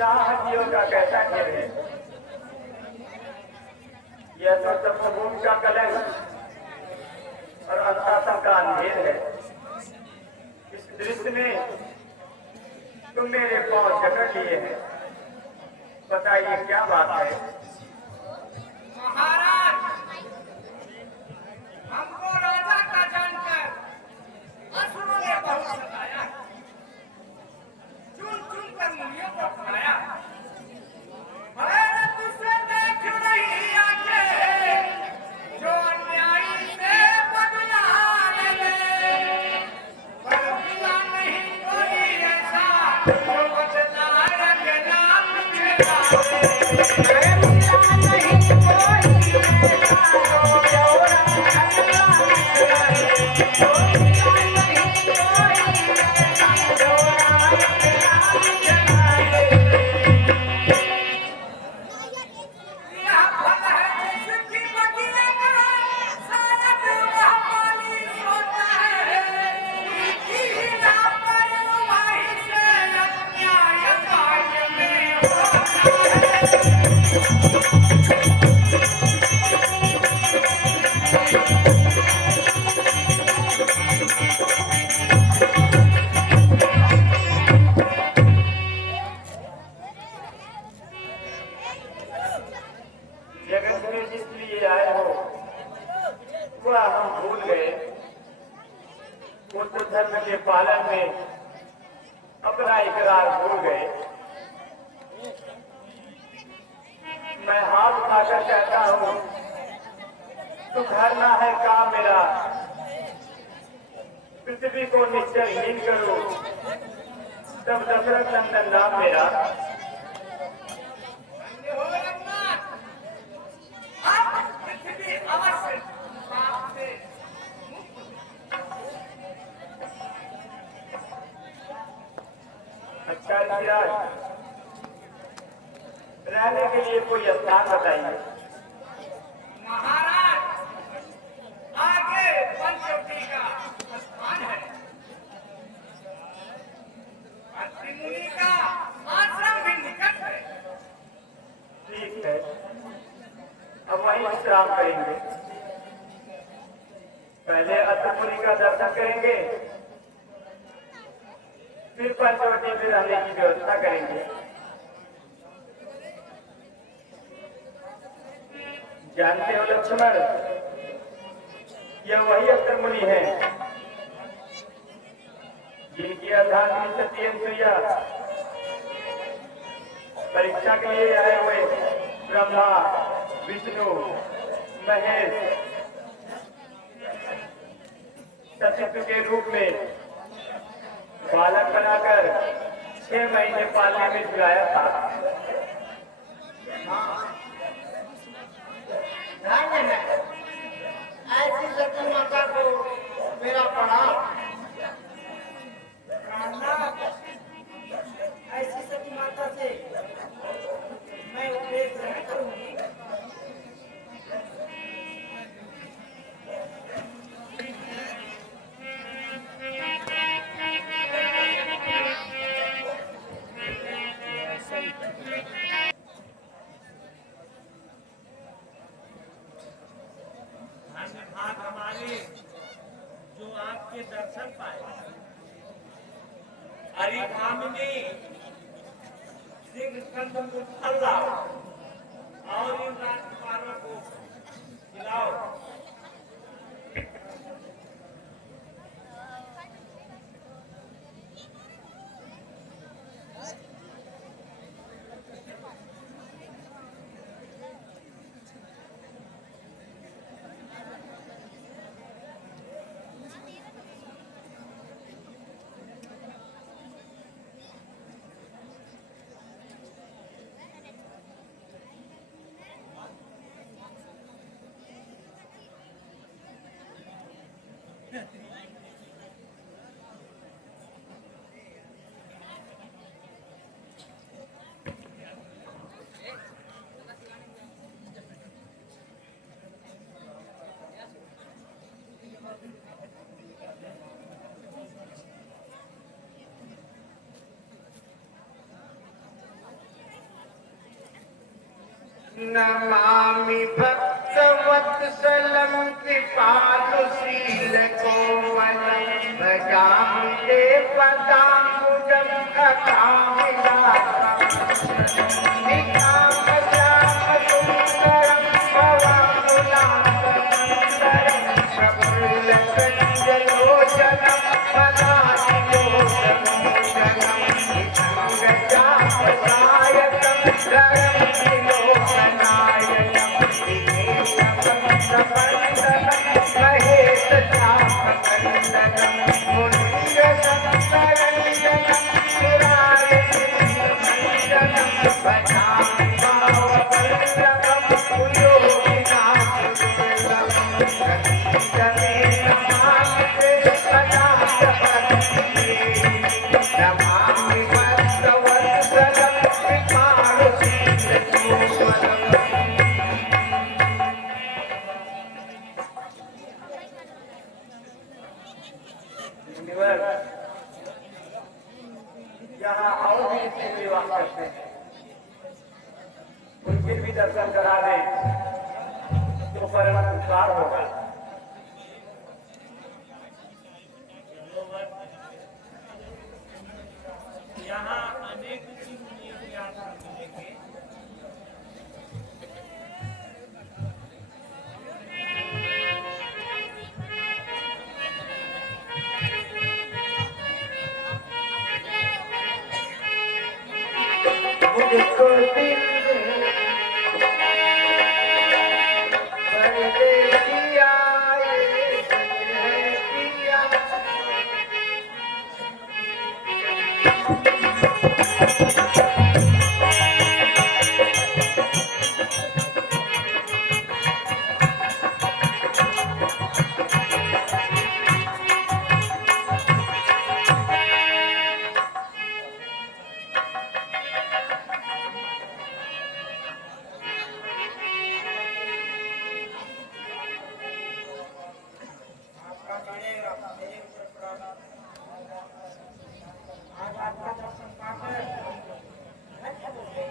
यहाँ हड्डियों का कैसा खेल है? यह तो सप्तभूमि का कलश और अंतासन का अंधेर है। इस दृश्य में तुम मेरे पांव जकड़ लिए हैं। बताइए क्या बात है? महाराज, हमको राजा का जानकर असुरों ने बहुत सताया, चुन चुन कर मुनियों को खाया। मैं तुझसे देख रही आंखें जो अन्यायी से बदला ले, पर मिला नहीं कोई ऐसा जो बदला रंगना मुझे लाए। मिला नहीं कोई जगत में जिस लिए आए हो वह हम भूल गए। बुद्ध धर्म के पालन में अपना इकरार भूल गए। मैं हाथ उठाकर कहता हूँ सुधारना है काम मेरा, पृथ्वी को निश्चयहीन करो, तब दशरथ नंदन नाम मेरा। अच्छा ऋषिराज, रहने के लिए कोई स्थान बताइए। महाराज, आगे पंचवटी का स्थान है। अत्रि मुनि का आश्रम भी निकट है। ठीक है, अब वहीं विश्राम करेंगे। पहले अत्रि मुनि का दर्शन करेंगे, फिर पंचवटी में रहने की व्यवस्था करेंगे। जानते हो लक्ष्मण, यह वही अत्रि मुनि है जिनकी अर्धांगिनी सती अनुसुईया परीक्षा के लिए आए हुए ब्रह्मा, विष्णु, महेश सतीत्व के रूप में बालक बनाकर 6 महीने पालने में जुलाया था। धन्य है ऐसी सती माता को मेरा प्रणाम। ऐसी सती माता से मैं उपदेश ग्रहण करूंगी। धन्यवाद हमारे जो आपके दर्शन पाए। हरि भामिनी शीघ्र स्कंद को फल लाओ और इन राजकुमारों को खिलाओ। नमामि भक्तवत्सलं कृपालुशील कोमलं भजामि ते पदाम्बुजं कथामिदासं निकामश्यामसुन्दरं भवामुलासमन्दरं प्रफुल्लकञ्जलोचनं पदातिलोचनोचनं निसङ्गजापसायकं धरं त्रिलोकनायकं दिनेशवंशवन्दनं महेशचापकन्दनं मुनीन्द्रसंसरञ्जनं सुरारिसुन्दरं भजामि भाववल्लभं पुयोगिनाथदुर्लभं प्रतीतमे नमामि ते पदार्थपत्रे नमामि भक्तवत्सलं कृपालुशीलकोमलम् मुनिवर, यहाँ और भी इसके सेवा करते हैं, उनके भी दर्शन करा दें तो परम उपकार होगा। यहाँ अनेक ऋषि मुनियों के आश्रम मिलेंगे। मुझको दिल परदेसी आए है पिया आपका मिलेगा मेरे ऊपर प्रणाम। आज आपका दर्शन पाकर धन्य हो गए।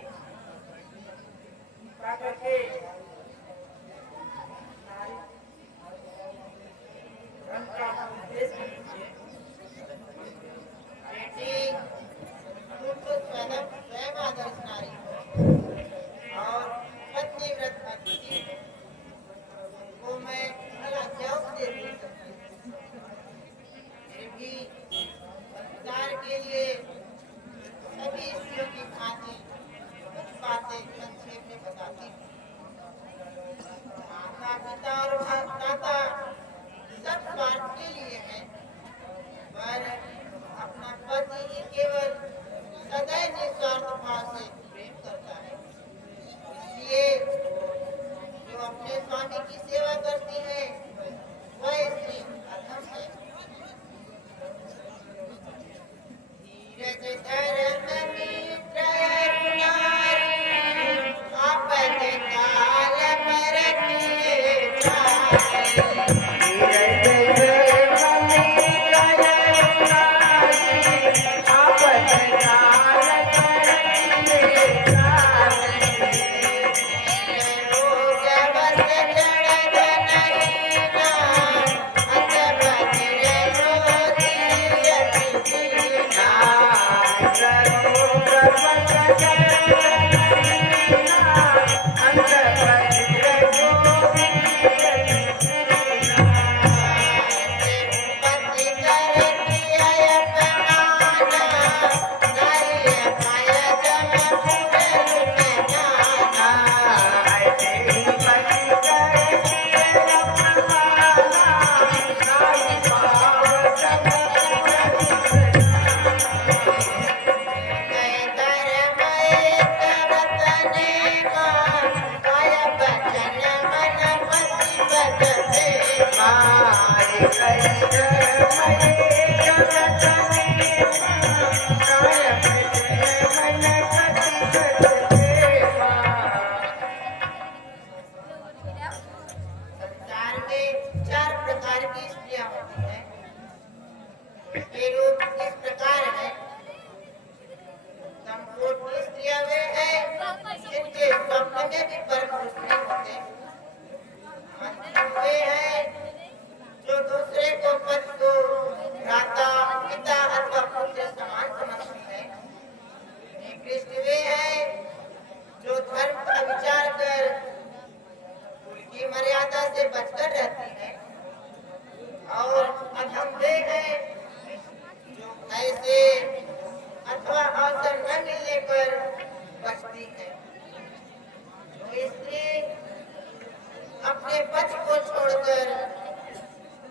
कृपा करके नारी धन का उपदेश कीजिए। बेटी, तुम तो स्वयं आदर्श नारी हो और पतिव्रत अतिथि हो। तुमको मैं आज्ञाओं से दे नहीं सकती। फिर भी संसार के लिए सभी स्त्रियों की भांति कुछ बातें संक्षेप में बताती हूँ। माता पिता और भ्राता सब स्वार्थ के लिए हैं, पर अपना पति ही केवल सदैव निस्वार्थ भाव से प्रेम करता है। इसलिए जो अपने स्वामी की सेवा करती है वह स्त्री अधम है। धीरज धर्म मित्र नारी आपन काल पर किए संसार में 4 प्रकार की स्त्रियां होती हैं। ये रूप इस प्रकार है। उत्तम कोटि स्त्रियां वे हैं जिनके स्वप्न में भी पर खुश नहीं होते। वे हैं जो दूसरे को पति को भ्राता पिता अथवा पुत्र समान समझते हैं। निकृष्ट वे हैं जो धर्म का विचार कर कुल की मर्यादा से बचकर रहती है। और अधम वे हैं जो ऐसे अथवा अवसर न मिलने पर बचती है। जो स्त्री अपने पति को छोड़कर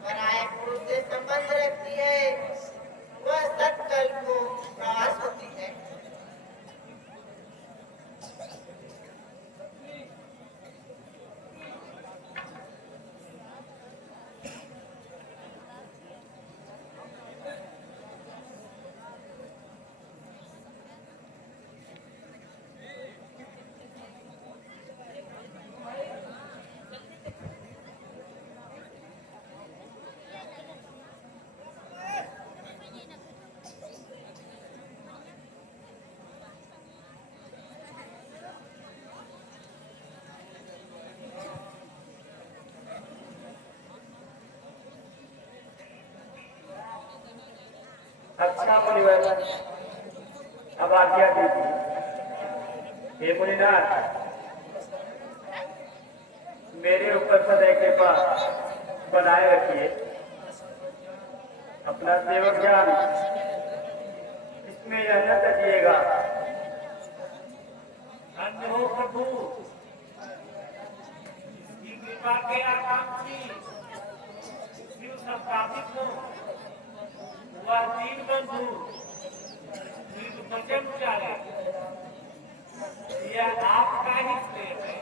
पराये पुरुष से संबंध रखती है वह सत्कल को प्रवास होती है। अच्छा मुनिवर, अब आज्ञा दीजिए। हे मुनिनाथ, मेरे ऊपर सदैव कृपा बनाए रखिए। अपना सेवक जान इसमें यह न तजिएगा। धन्य हो प्रभु, इसकी कृपा के आकांक्षी शिव संपादित हो। वह तीन बंधु दीर्घ वचन चाले, यह आपका ही स्नेह है।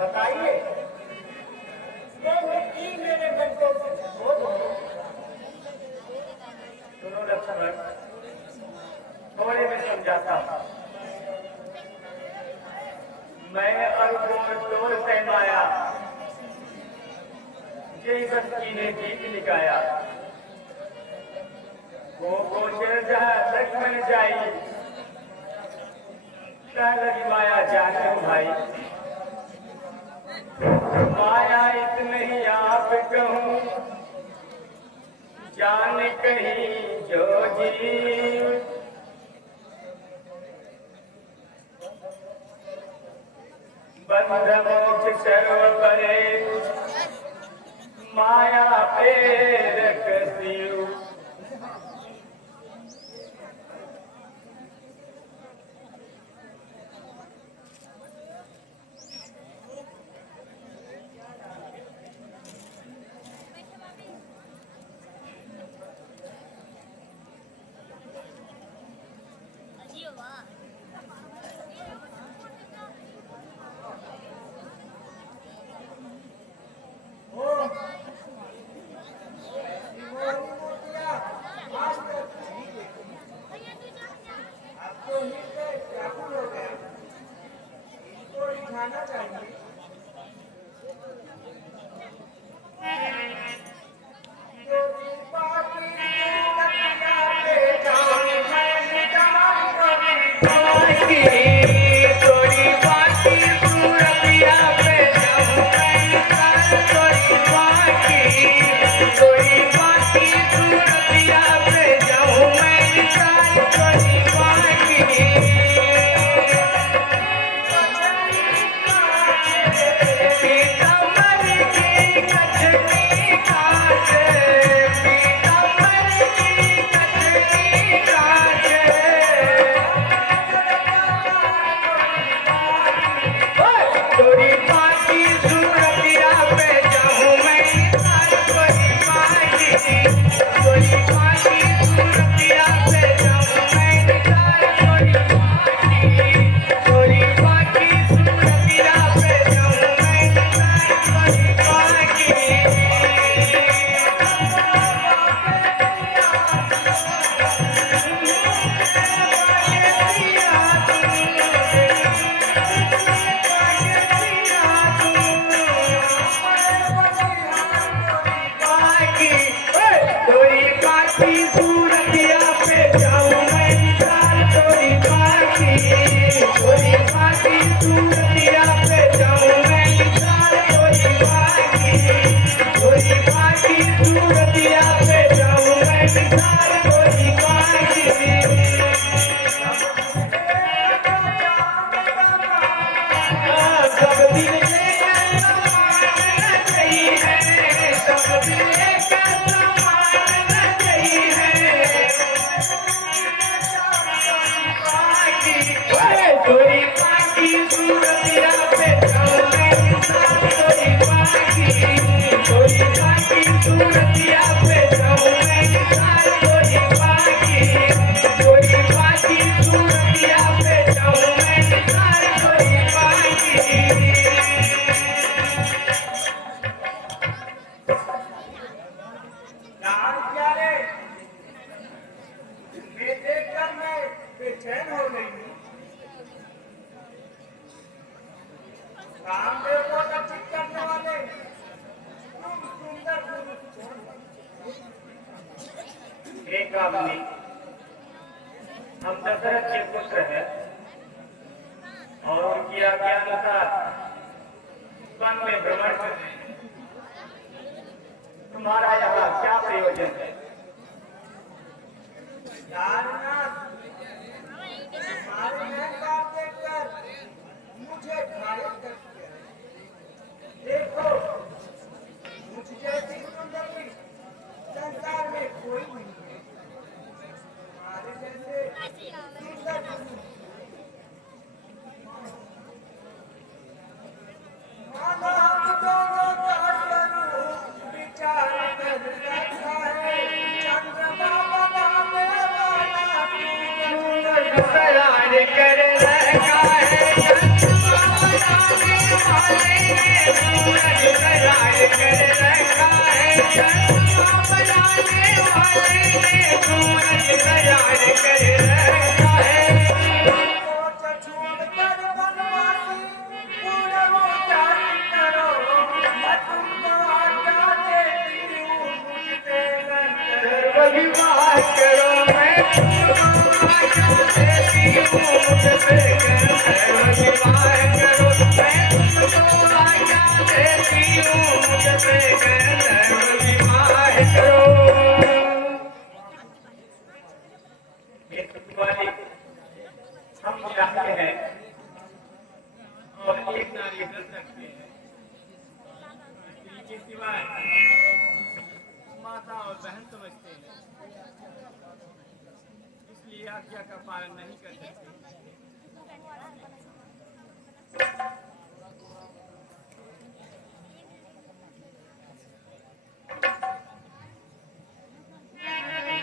बताइए। मेरे मन को सुनो लक्ष्मण, थोड़े में समझाता हूँ। मैं अरुण से माया जय बस्ती ने जीत निकाया। वो गोचर जहाँ लक्ष्मण जाई, लगी माया जाने भाई। माया इतने ही आप कहूँ, जान कहीं जो जीव। बंध मोक्ष सर्व परे, माया प्रेरक शिव। निभाना चाहिए। यार क्या रे? मैं देखकर मैं बेचैन हो गई हूँ। रामदेव को रक्षित करने वाले तुम सुंदर पुरुष कौन हो? हे कामनी, हम दशरथ के पुत्र हैं और उनकी आज्ञा अनुसार वन में भ्रमण कर रहे हैं। तुम्हारा यहाँ क्या प्रयोजन है? यारनाथ, तुम्हारे महल देखकर मुझे घायल कर दिया। देखो, मुझ जैसी सुंदरी संसार में कोई नहीं है। तुम्हारे जैसे सुंदर पुरुष मानो हम दोनों का स्वरूप विचार कर रखा है। चंद्रमा बनाने वाला सूरज करार कर रखा है, सूरज करार कर रखा है, चंद्रमा बनाने वाले ने सूरज करार कर रखा है। को छोड़कर बनवासी पूरा उद्धार करो। मैं तुमको आज्ञा देती हूँ, मुझसे कर विवाह करो, मैं तुमको आज्ञा देती हूँ, मुझसे विवाह करो, मैं तुमको आज्ञा देती हूँ, मुझसे विवाह करो। हे सुखवाली, हम चाहते हैं और एक नारी व्रत रखते हैं। स्त्री के सिवाय माता और बहन समझते हैं, इसलिए आज्ञा का पालन नहीं कर सकते।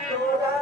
गोरा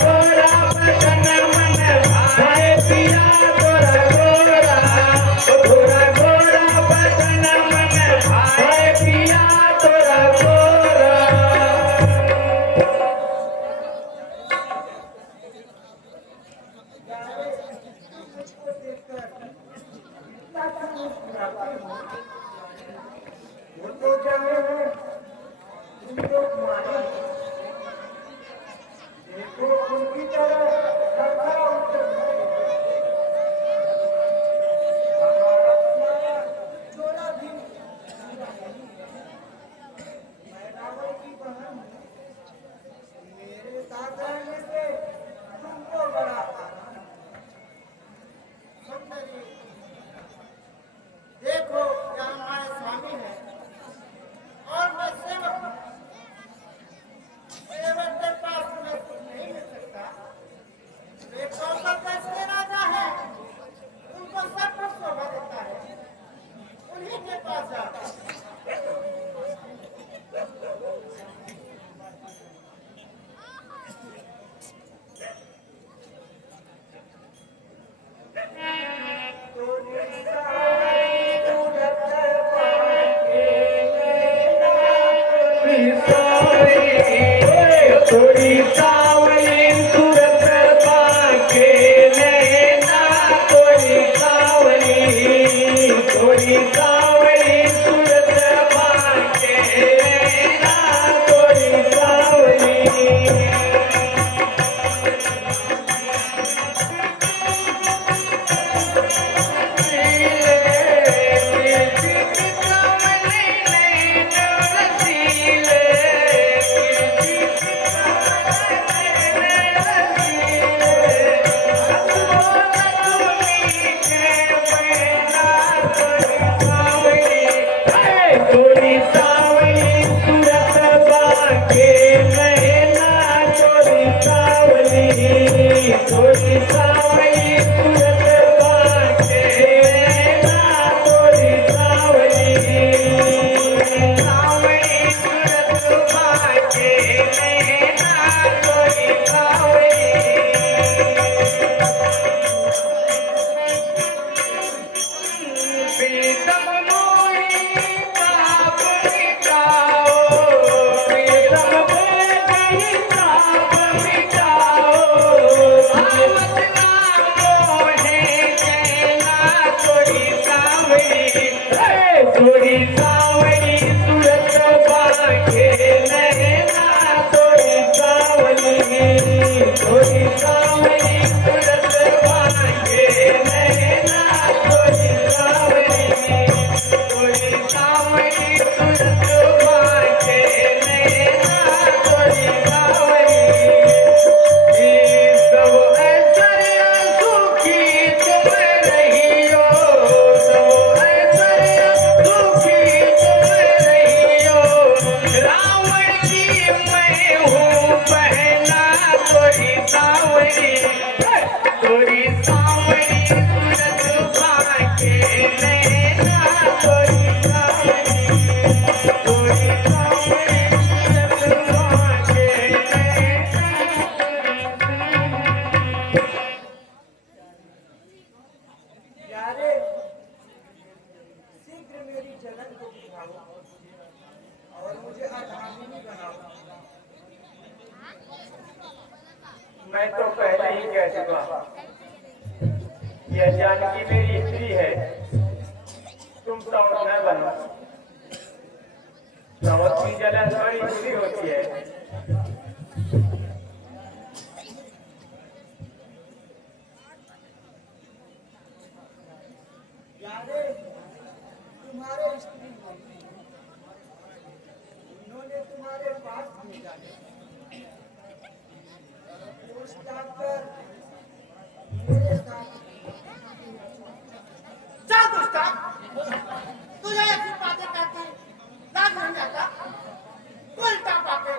गोरा बदन मन भाए पिया तोरा गोरा गोरा गोरा बदन मन भाए पिया तोरा गोरा मुझको देखकर इतना क्यों मुस्कुराते हो? वो तो जाने तुम लोग मारे देखो उनकी तरह थरथरा उठते हमारा तुम्हारा जोड़ा भी पूरा नहीं है। मैं रावण की बहन हूँ। मेरे साथ रहने से तुमको बड़ा आराम है। सुंदरी, देखो क्या हमारे स्वामी है और मैं सेवक हूँ। सेवक के पास में कुछ नहीं मिल सकता। वे कौशल देश के राजा हैं, उनको सब कुछ शोभा देता है, उन्हीं के पास जाओ। थोड़ी सावली सूरत बाके नैना थोड़ी सावली सूरत बाके नैना थोड़ी सावली थोड़ी सावली सूरत बाके नैना थोड़ी सावली सूरत बाके नैना थोड़ी सावली सूरत बाके नैना थोड़ी सावली प्रीतम मोरी ताप मिटाओ प्रीतम मोरी ताप मिटाओ आवत नामो है चैना थोड़ी सावली सूरत बाके नैना थोड़ी सावली सूरत बाके नैना थोड़ी सावली सूरत बाके नैना थोड़ी सावली सब ऐश्वर्य सुखी तुम रहियो सब ऐश्वर्य सुखी तुम रहियो रावण की मैं हूँ पहना थोड़ी सावली सूरत बाके नैना थोड़ी सावली सूरत बाके प्यारे, शीघ्र मेरी जलन को बुझाओ और मुझे अर्धांगिनी बनाओ। मैं तो पहले ही कह चुका, यह जानकी मेरी स्त्री है, तुम साउथ न बनो। साउथ की जलन बड़ी बुरी होती है। प्यारे, तुम्हारे स्त्री उन्होंने तुम्हारे पास भेजा है। पोस्ट डालकर मेरे साथ चल दुष्टा, तुझे ऐसी बातें करके लाज नहीं आता। उल्टा पाके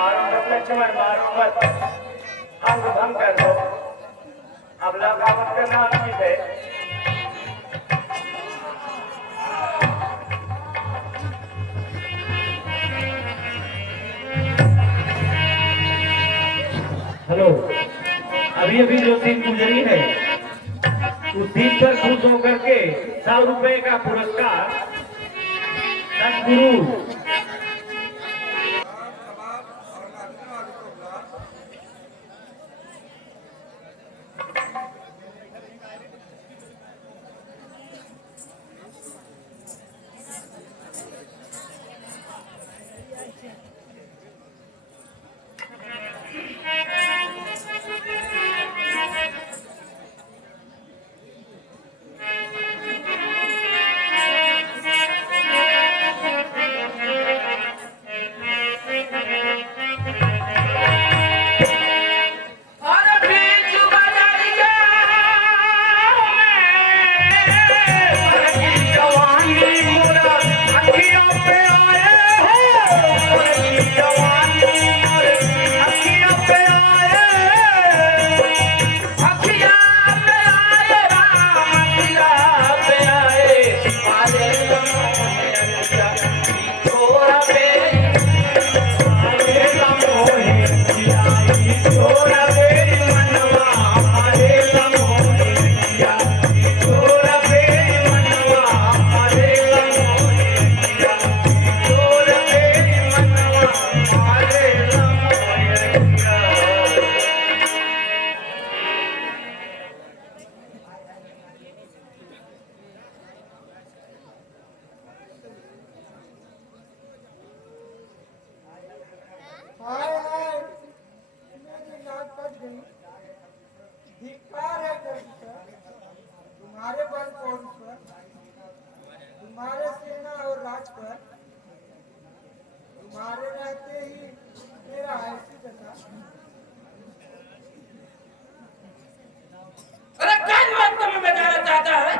मारो मत लक्ष्मण, मारो मत, अंग भंग कर दो। अब लगावट करना उचित है। हेलो, अभी अभी जो सीन गुजरी है उस सीन पर खुश होकर के 100 रुपए का पुरस्कार सदगुरु कबाब और नाचने वाले को बुला। अरे बीच बजरिया में जवानी मोरा अखियों पे आए हो, जवानी मोरे अखियों पे आए, अखियां पे आए राम, अखियां पे आए, आए लम्हों छोरा पे, आए लम्हों छोरा बेरी मनवा, आए लम्हों छोरा बेरी मनवा, आए लम्हों छोरा बेरी मनवा, आए लम्हों। हाय हाय, मेरी नाक कट गई। धिक्कार है कवि पर, तुम्हारे बल कौन पर, तुम्हारे सेना और राज पर, तुम्हारे रहते ही मेरा ऐसी दशा। अरे क्या बात तुम्हें बताना चाहता है?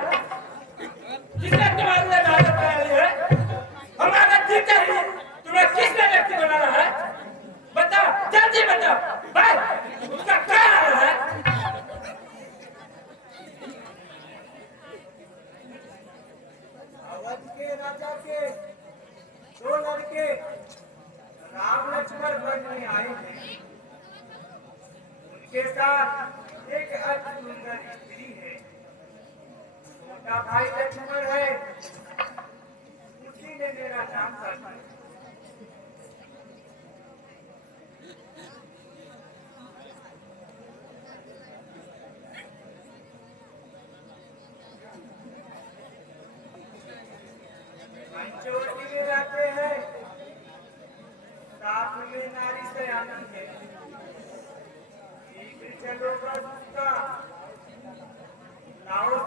किसने तुम्हारे लिए नाटक बनाई है? हमारा जीते ही तुम्हें किसने व्यक्ति बनाना है? बताओ, जल्दी बताओ भाई, उसका क्या नाम है? अवध के राजा के 2 लड़के राम लक्ष्मण वन में आए हैं। उनके साथ एक अति सुंदर स्त्री है। छोटा भाई लक्ष्मण है, उसी ने मेरा नाम रखा है। पंचवटी में रहते हैं, साथ में नारी से आनंद है। शीघ्र चलो बस उसका, लाओ